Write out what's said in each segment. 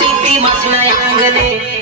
Siti Mas Layang Gede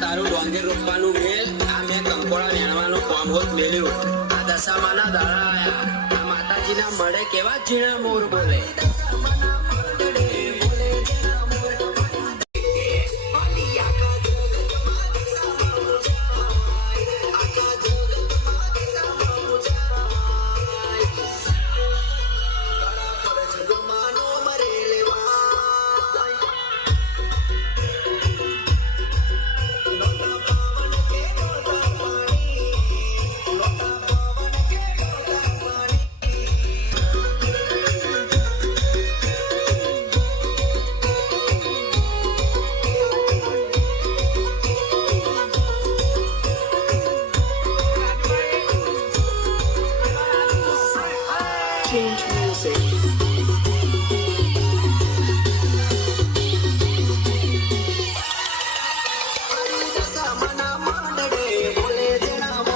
તારું ડોંગર રોપવાનું મેં કંકોડા વેણવાનું કોમ હોત મેલ્યું આ દશામાના દાડા આયા. આ માતાજીના મળે કેવા ઝીણા મોર બોલે. say